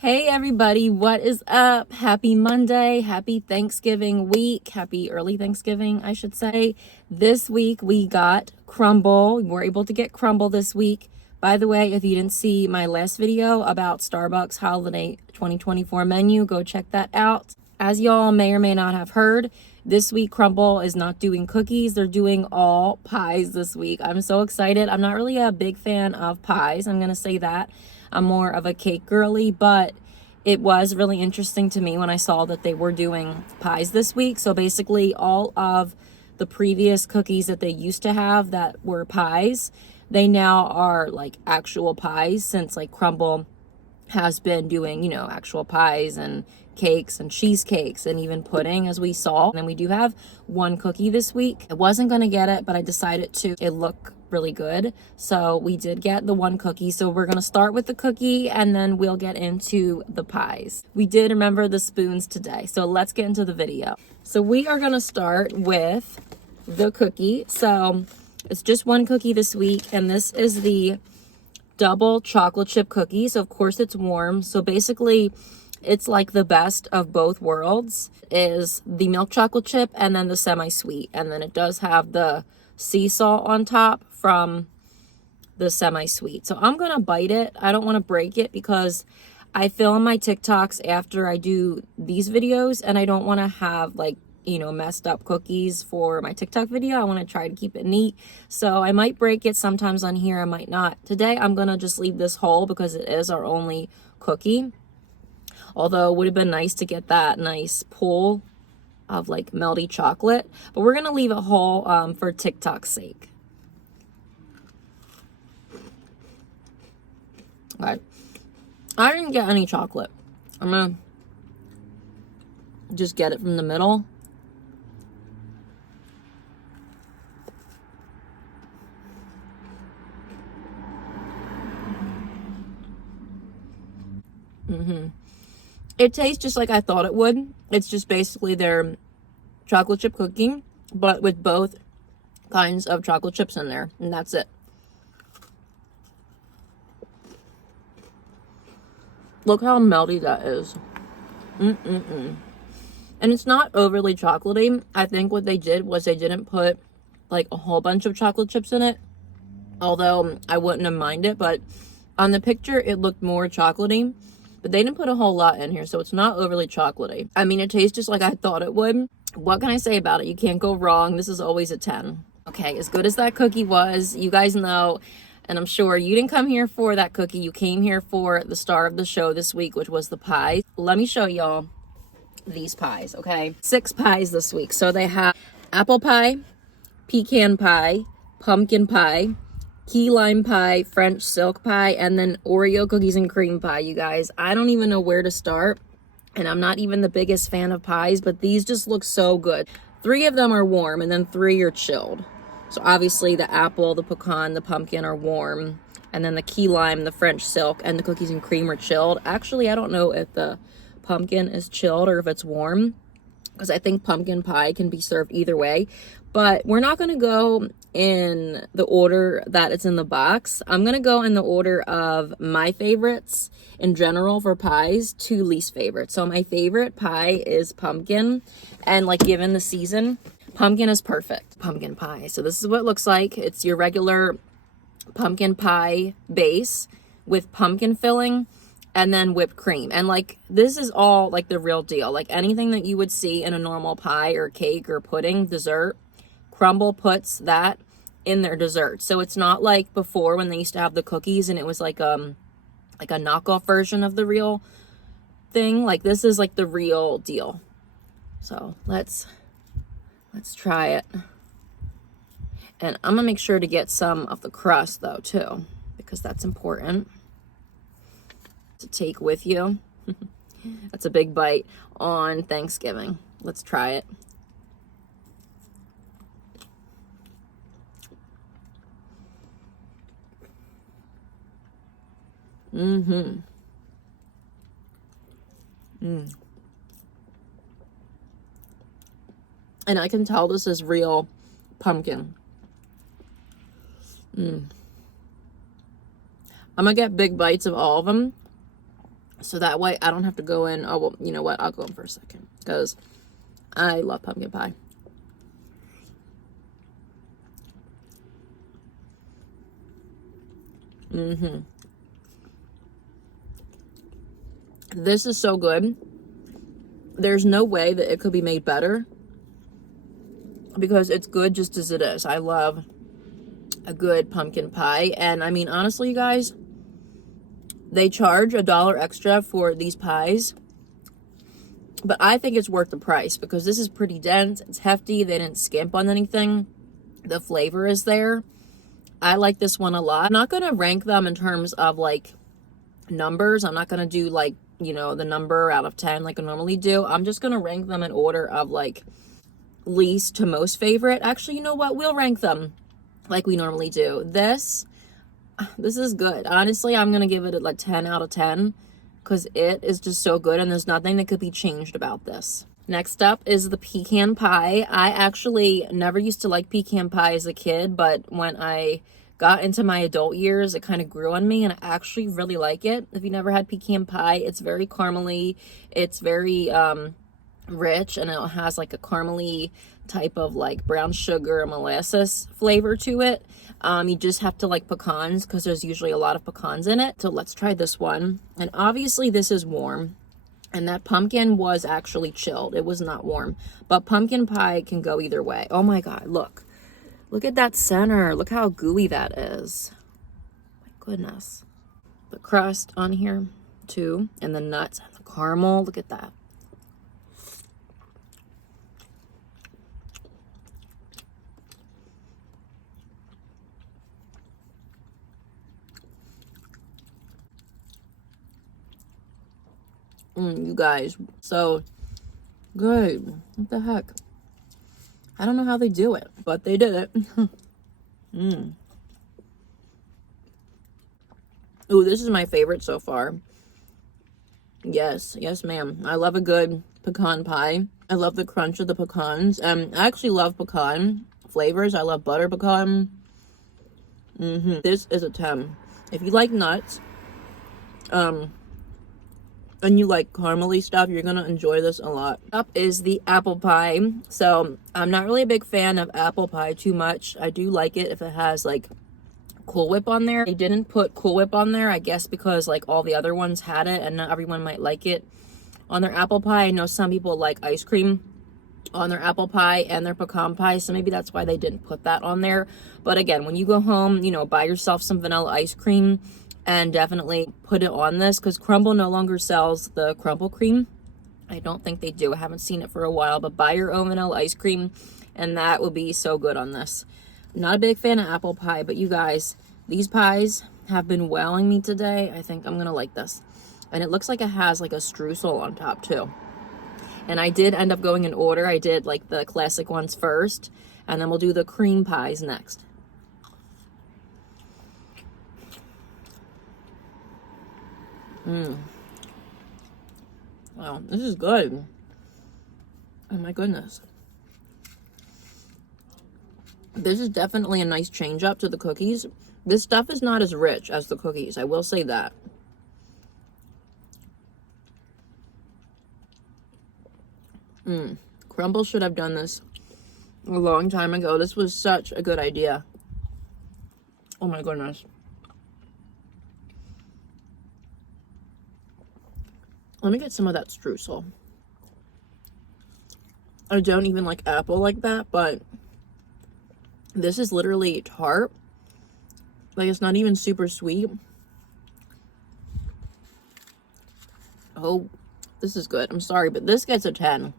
Hey everybody, what is up? Happy Monday, happy Thanksgiving week, happy early Thanksgiving, I should say. This week we got Crumbl. We're able to get Crumbl this week. By the way, if you didn't see my last video about Starbucks Holiday 2024 menu, go check that out. As y'all may or may not have heard, this week Crumbl is not doing cookies. They're doing all pies this week. I'm so excited. I'm not really a big fan of pies. I'm going to say that. I'm more of a cake girly, but it was really interesting to me when I saw that they were doing pies this week. So basically all of the previous cookies that they used to have that were pies, they now are like actual pies, since like Crumbl has been doing, actual pies and cakes and cheesecakes and even pudding, as we saw. And then we do have one cookie this week. I wasn't going to get it, but I decided to. It looked really good, so we did get the one cookie. So we're going to start with the cookie and then we'll get into the pies. We did remember the spoons today, so let's get into the video. So we are going to start with the cookie. So it's just one cookie this week, and this is the double chocolate chip cookie. So of course it's warm, so basically it's like the best of both worlds is the milk chocolate chip and then the semi-sweet, and then it does have the sea salt on top from the semi-sweet. So I'm gonna bite it. I don't want to break it because I film my TikToks after I do these videos, and I don't want to have like messed up cookies for my TikTok video. I want to try to keep it neat. So I might break it sometimes on here, I might not. Today I'm gonna just leave this whole because it is our only cookie. Although it would have been nice to get that nice pull of like melty chocolate, but we're gonna leave it whole for TikTok's sake. Okay, I didn't get any chocolate. I'm gonna just get it from the middle. It tastes just like I thought it would. It's just basically their chocolate chip cookie, but with both kinds of chocolate chips in there, and that's it. Look how melty that is. And it's not overly chocolatey. I think what they did was they didn't put like a whole bunch of chocolate chips in it, although I wouldn't have minded, but on the picture it looked more chocolatey. But they didn't put a whole lot in here, so it's not overly chocolatey. I mean, it tastes just like I thought it would. What can I say about it? You can't go wrong. This is always a 10. Okay, as good as that cookie was, you guys know, and I'm sure you didn't come here for that cookie. You came here for the star of the show this week, which was the pie. Let me show y'all these pies, okay? 6 pies this week. So they have apple pie, pecan pie, pumpkin pie, key lime pie, French silk pie, and then Oreo cookies and cream pie, you guys. I don't even know where to start, and I'm not even the biggest fan of pies, but these just look so good. 3 of them are warm, and then 3 are chilled. So obviously the apple, the pecan, the pumpkin are warm, and then the key lime, the French silk, and the cookies and cream are chilled. Actually, I don't know if the pumpkin is chilled or if it's warm, because I think pumpkin pie can be served either way. But we're not going to go in the order that it's in the box. I'm going to go in the order of my favorites in general for pies to least favorite. So my favorite pie is pumpkin, and like given the season, pumpkin is perfect. Pumpkin pie. So this is what it looks like. It's your regular pumpkin pie base with pumpkin filling and then whipped cream. And like this is all like the real deal. Like anything that you would see in a normal pie or cake or pudding, dessert, Crumbl puts that in their dessert. So it's not like before when they used to have the cookies and it was like a knockoff version of the real thing. Like this is like the real deal. So let's try it. And I'm gonna make sure to get some of the crust though too, because that's important to take with you. That's a big bite on Thanksgiving. Let's try it. And I can tell this is real pumpkin. I'm gonna get big bites of all of them. So that way I don't have to go in. Oh, well, you know what? I'll go in for a second because I love pumpkin pie. This is so good. There's no way that it could be made better because it's good just as it is. I love a good pumpkin pie. And I mean, honestly, you guys, they charge $1 extra for these pies, but I think it's worth the price because this is pretty dense. It's hefty. They didn't skimp on anything. The flavor is there. I like this one a lot. I'm not going to rank them in terms of like numbers. I'm not going to do like, you know, the number out of 10 like I normally do. I'm just going to rank them in order of like least to most favorite. Actually, you know what? We'll rank them like we normally do. This is good. Honestly, I'm going to give it a 10 out of 10 because it is just so good and there's nothing that could be changed about this. Next up is the pecan pie. I actually never used to like pecan pie as a kid, but when I got into my adult years, it kind of grew on me and I actually really like it. If you never had pecan pie, it's very caramely. It's very rich and it has like a caramely type of like brown sugar and molasses flavor to it. You just have to like pecans because there's usually a lot of pecans in it. So let's try this one. And obviously this is warm. And that pumpkin was actually chilled. It was not warm. But pumpkin pie can go either way. Oh my God, look. Look at that center. Look how gooey that is. My goodness. The crust on here too. And the nuts and the caramel. Look at that. You guys, so good. What the heck? I don't know how they do it, but they did it. Ooh, this is my favorite so far. Yes, yes, ma'am. I love a good pecan pie. I love the crunch of the pecans. I actually love pecan flavors. I love butter pecan. This is a 10. If you like nuts, and you like caramely stuff, you're gonna enjoy this a lot. Up is the apple pie. So I'm not really a big fan of apple pie too much. I do like it if it has like Cool Whip on there. They didn't put Cool Whip on there, I guess because like all the other ones had it and not everyone might like it on their apple pie. I know some people like ice cream on their apple pie and their pecan pie, so maybe that's why they didn't put that on there. But again, when you go home, you know, buy yourself some vanilla ice cream and definitely put it on this because Crumbl no longer sells the Crumbl cream. I don't think they do. I haven't seen it for a while, but buy your own vanilla ice cream and that will be so good on this. Not a big fan of apple pie, but you guys, these pies have been wowing me today. I think I'm gonna like this. And it looks like it has like a streusel on top too. And I did end up going in order. I did like the classic ones first, and then we'll do the cream pies next. Wow, this is good. Oh my goodness. This is definitely a nice change up to the cookies. This stuff is not as rich as the cookies, I will say that. Crumbl should have done this a long time ago. This was such a good idea. Oh my goodness. Let me get some of that streusel. I don't even like apple like that, but this is literally tart. Like, it's not even super sweet. Oh, this is good. I'm sorry, but this gets a 10.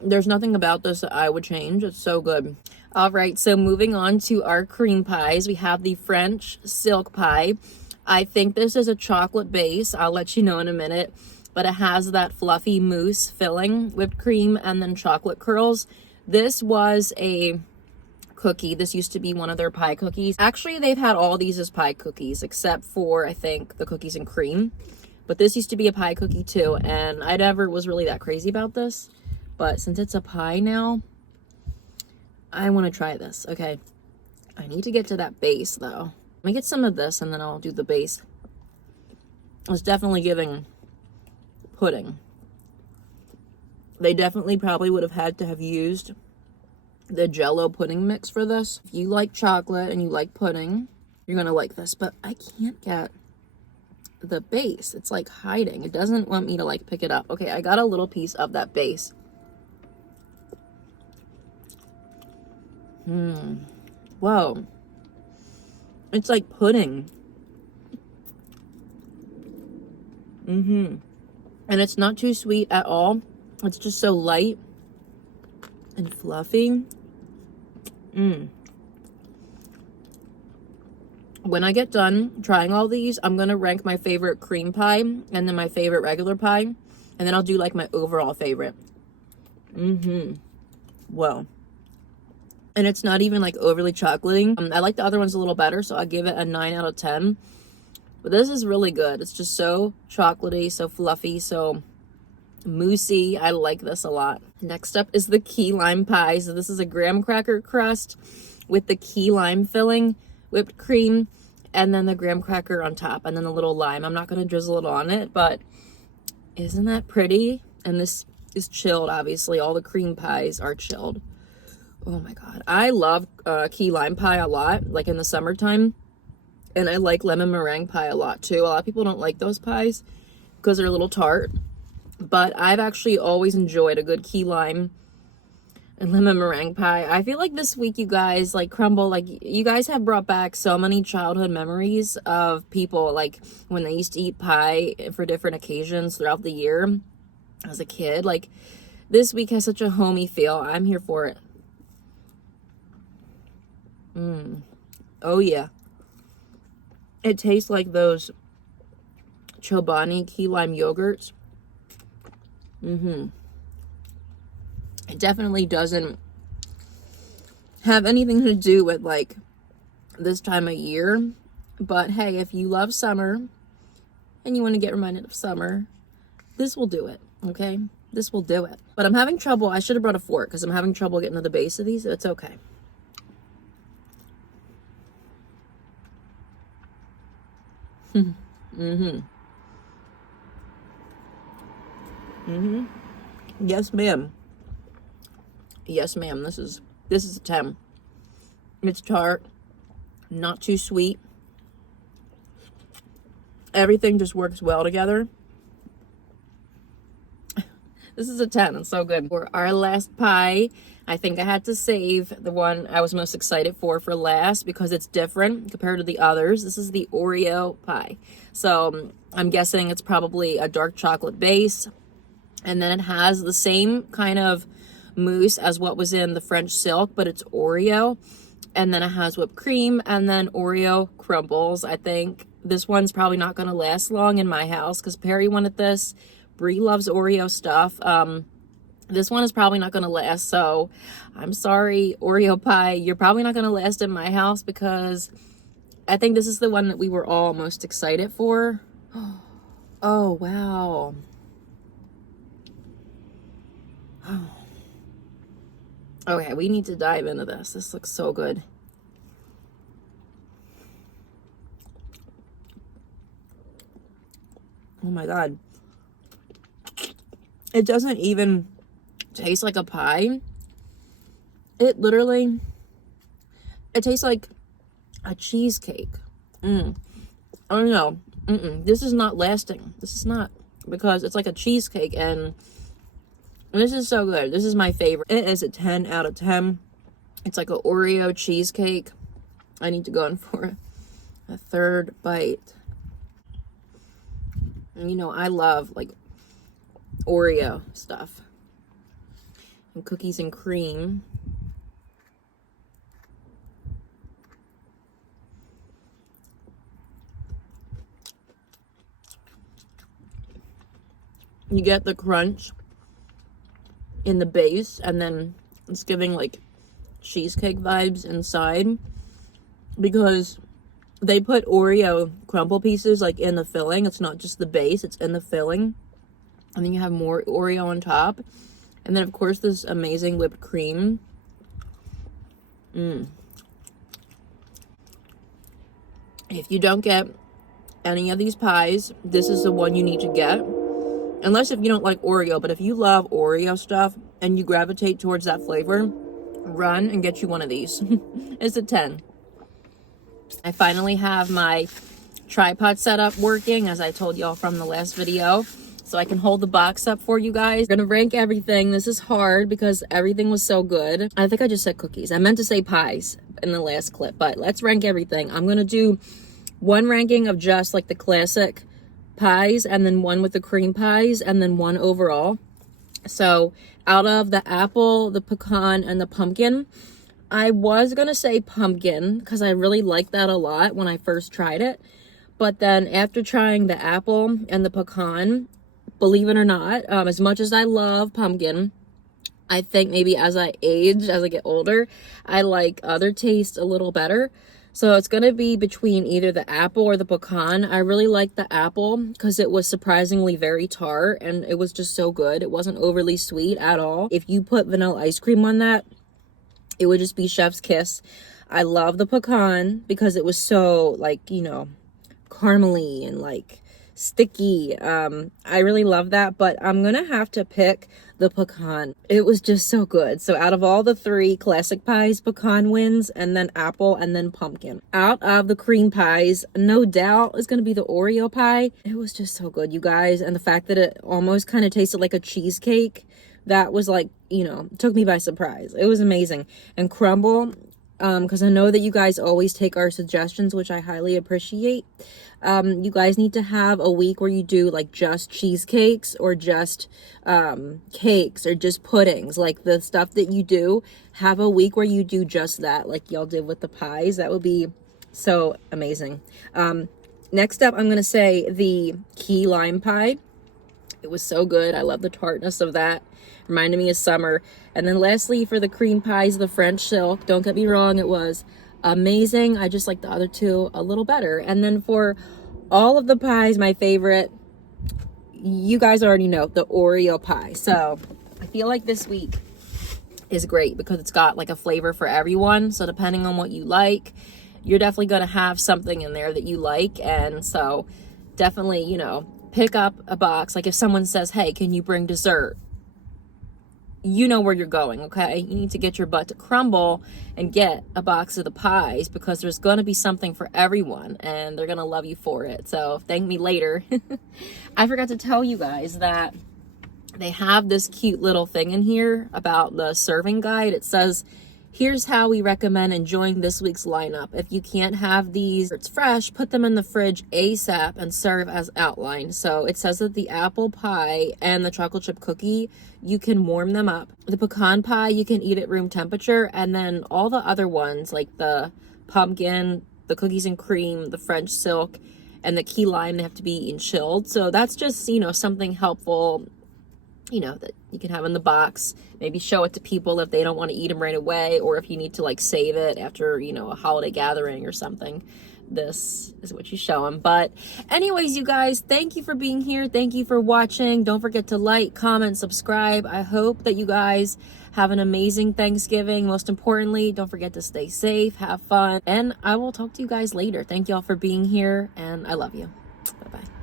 There's nothing about this that I would change. It's so good. All right, so moving on to our cream pies. We have the French silk pie. I think this is a chocolate base. I'll let you know in a minute. But it has that fluffy mousse filling, whipped cream, and then chocolate curls. This was a cookie. This used to be one of their pie cookies. Actually, they've had all these as pie cookies, except for, I think, the cookies and cream. But this used to be a pie cookie too, and I never was really that crazy about this. But since it's a pie now, I want to try this. Okay, I need to get to that base though. Let me get some of this and then I'll do the base. It's definitely giving pudding. They definitely probably would have had to have used the Jell-O pudding mix for this. If you like chocolate and you like pudding, you're gonna like this. But I can't get the base. It's like hiding. It doesn't want me to like pick it up. Okay, I got a little piece of that base. Whoa. It's like pudding. And it's not too sweet at all. It's just so light and fluffy. When I get done trying all these, I'm going to rank my favorite cream pie and then my favorite regular pie. And then I'll do like my overall favorite. Whoa. And it's not even like overly chocolatey. I like the other ones a little better, so I give it a 9 out of 10. But this is really good. It's just so chocolatey, so fluffy, so moussey. I like this a lot. Next up is the key lime pie. So this is a graham cracker crust with the key lime filling, whipped cream, and then the graham cracker on top, and then a little lime. I'm not going to drizzle it on it, but isn't that pretty? And this is chilled, obviously. All the cream pies are chilled. Oh my god. I love key lime pie a lot, like in the summertime. And I like lemon meringue pie a lot too. A lot of people don't like those pies because they're a little tart. But I've actually always enjoyed a good key lime and lemon meringue pie. I feel like this week, you guys, like Crumbl, like you guys have brought back so many childhood memories of people, like when they used to eat pie for different occasions throughout the year as a kid. Like this week has such a homey feel. I'm here for it. Oh yeah. It tastes like those Chobani key lime yogurts. It definitely doesn't have anything to do with like this time of year. But hey, if you love summer and you want to get reminded of summer, this will do it. Okay? This will do it. But I'm having trouble. I should have brought a fork because I'm having trouble getting to the base of these. It's okay. Yes, ma'am. Yes, ma'am. This is a 10. It's tart, not too sweet. Everything just works well together. This is a 10. It's so good. For our last pie, I think I had to save the one I was most excited for last because it's different compared to the others. This is the Oreo pie. So I'm guessing it's probably a dark chocolate base. And then it has the same kind of mousse as what was in the French silk, but it's Oreo. And then it has whipped cream and then Oreo crumbles. I think this one's probably not going to last long in my house because Perry wanted this. Bree loves Oreo stuff. This one is probably not going to last, so I'm sorry, Oreo pie. You're probably not going to last in my house because I think this is the one that we were all most excited for. Oh, wow. Oh. Okay, we need to dive into this. This looks so good. Oh my god. It doesn't even taste like a pie. It tastes like a cheesecake. I don't know. This is not lasting. This is not, because it's like a cheesecake, and this is so good. This is my favorite. It is a 10 out of 10. It's like an Oreo cheesecake. I need to go in for a third bite. And you know, I love like Oreo stuff. And cookies and cream. You get the crunch in the base, and then it's giving like cheesecake vibes inside because they put Oreo crumble pieces like in the filling. It's not just the base, it's in the filling. And then you have more Oreo on top. And then of course this amazing whipped cream. If you don't get any of these pies, this is the one you need to get. Unless if you don't like Oreo, but if you love Oreo stuff and you gravitate towards that flavor, run and get you one of these. It's a 10. I finally have my tripod setup working, as I told y'all from the last video, so I can hold the box up for you guys. I'm gonna rank everything. This is hard because everything was so good. I think I just said cookies. I meant to say pies in the last clip, but let's rank everything. I'm gonna do one ranking of just like the classic pies, and then one with the cream pies, and then one overall. So out of the apple, the pecan, and the pumpkin, I was gonna say pumpkin because I really liked that a lot when I first tried it. But then after trying the apple and the pecan, believe it or not, as much as I love pumpkin, I think maybe as I age, as I get older, I like other tastes a little better. So it's going to be between either the apple or the pecan. I really liked the apple because it was surprisingly very tart and it was just so good. It wasn't overly sweet at all. If you put vanilla ice cream on that, it would just be chef's kiss. I love the pecan because it was so, like, you know, caramely and like sticky. I really love that, but I'm gonna have to pick the pecan. It was just so good. So out of all the three classic pies, pecan wins, and then apple, and then pumpkin. Out of the cream pies, no doubt is gonna be the Oreo pie. It was just so good, you guys, and the fact that it almost kind of tasted like a cheesecake, that was like, you know, took me by surprise. It was amazing. And Crumbl, because I know that you guys always take our suggestions, which I highly appreciate. You guys need to have a week where you do like just cheesecakes or just cakes or just puddings, like the stuff that you do. Have a week where you do just that, like y'all did with the pies. That would be so amazing. Next up, I'm gonna say the key lime pie. It was so good. I love the tartness of that. Reminded me of summer. And then lastly, for the cream pies, the French silk. Don't get me wrong, it was amazing. I just like the other two a little better. And then for all of the pies, my favorite, you guys already know, the Oreo pie. So I feel like this week is great because it's got like a flavor for everyone. So depending on what you like, you're definitely going to have something in there that you like. And so definitely, you know, pick up a box. Like if someone says, hey, can you bring dessert? You know where you're going, okay? You need to get your butt to Crumbl and get a box of the pies because there's going to be something for everyone and they're going to love you for it. So thank me later. I forgot to tell you guys that they have this cute little thing in here about the serving guide. It says, here's how we recommend enjoying this week's lineup. If you can't have these, it's fresh, put them in the fridge ASAP and serve as outlined. So it says that the apple pie and the chocolate chip cookie, you can warm them up. The pecan pie, you can eat at room temperature. And then all the other ones, like the pumpkin, the cookies and cream, the French silk, and the key lime, they have to be eaten chilled. So that's just, you know, something helpful, you know, that you can have in the box. Maybe show it to people if they don't want to eat them right away, or if you need to like save it after, you know, a holiday gathering or something. This is what you show them. But anyways, you guys, thank you for being here. Thank you for watching. Don't forget to like, comment, subscribe. I hope that you guys have an amazing Thanksgiving. Most importantly, don't forget to stay safe, have fun, and I will talk to you guys later. Thank y'all for being here, and I love you. Bye-bye.